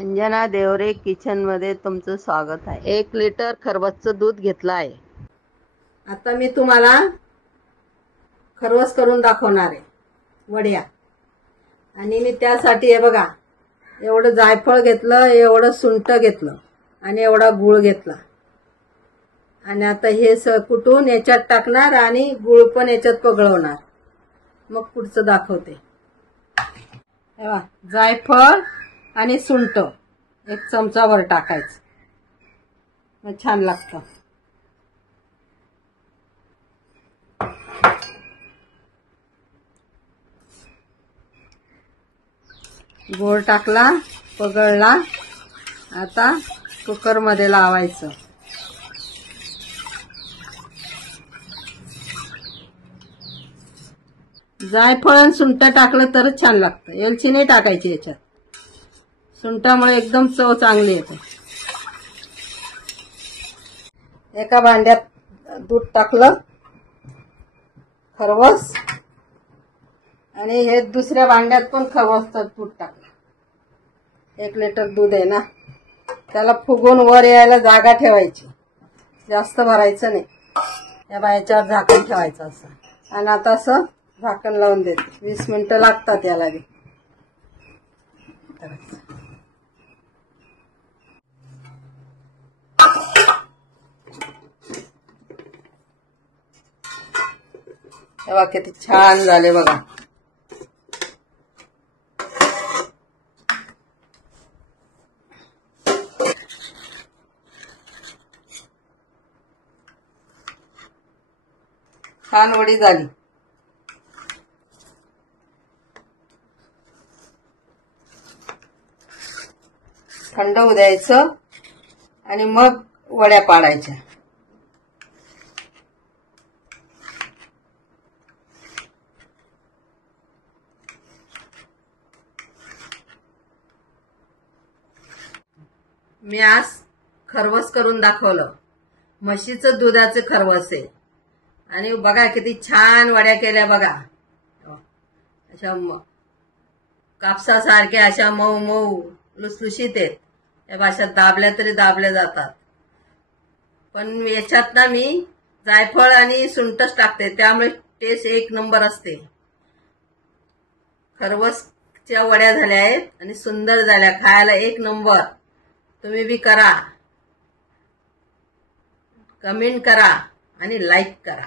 Anjana Deore kitchen मध्ये तुमचं स्वागत आहे। 1 लिटर खरवसचं दूध घेतलं आहे। आता मी तुम्हाला खरवस करून दाखवणार आहे वड्या। आणि मी त्यासाठी हे बघा एवढं जायफळ घेतलं, एवढं सुंठ घेतलं आणि एवढा गूळ घेतला। आणि आता हे कुटून याच्यात टाकणार आणि गूळ पण याच्यात पगळवणार। मग पुढचं दाखवते। हे बघा जायफळ आणि सुंठ 1 चमचाभर टाकायचं, मग छान लागतं। गूळ टाकला, पगळला, आता कुकर मध्ये लावायचं। जायफळ आणि सुंठ टाकलं तरच छान लागतं, वेलची नाही टाकायची याच्यात। सुंठामुळे एकदम चव चांगली येते। एका भांड्यात दूध टाकलं खरवस, आणि हे दुसऱ्या भांड्यात पण खरवसचं दूध टाकलं। 1 लिटर दूध आहे ना, त्याला फुगून वर यायला जागा ठेवायची, जास्त भरायचं नाही। या बायाच्यावर झाकण ठेवायचं असं। आणि आता असं झाकण लावून देते, 20 मिनिटं लागतात याला बी। तेव्हा किती छान झाले बघा। छान वडी झाली। थंड होऊ द्यायचं आणि मग वड्या पाडायच्या। मी आज खरवस करून दाखवलं। म्हशीचं दुधाचं खरवस आहे। आणि बघा किती छान वड्या केल्या बघा, अशा कापसासारख्या अशा मऊ मऊ लुसलुशीत आहेत। या भाषात दाबल्या तरी दाबल्या जातात। पण याच्यात ना मी जायफळ आणि सुंठच टाकते, त्यामुळे टेस्ट 1 नंबर असते। खरवसच्या वड्या झाल्या आहेत आणि सुंदर झाल्या, खायला 1 नंबर। तुम्ही बी करा, कमेंट करा आणि लाईक करा।